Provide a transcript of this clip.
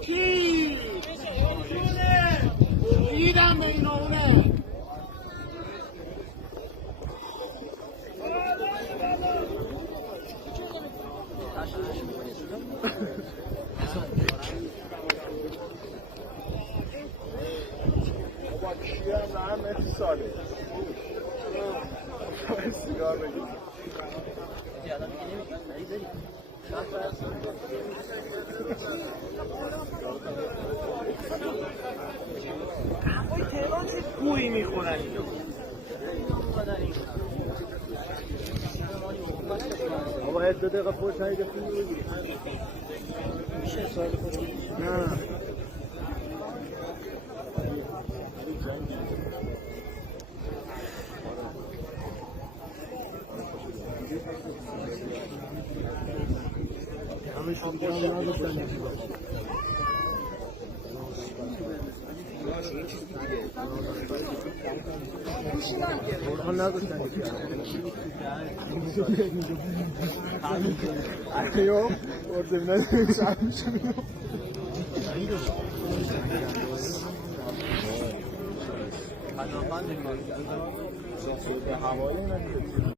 کی؟ دیدم بین اونه با کیه هم مهدی ساله سیگار بگیر هوای تهران چه گویی میخورن اینا بابا 2 دقیقه پشت هایده فیلم بگیر میشه سوال کنی؟ نه همه شروع هم نداشتن اونها نداشتن ایو ورده نداشتن هوایی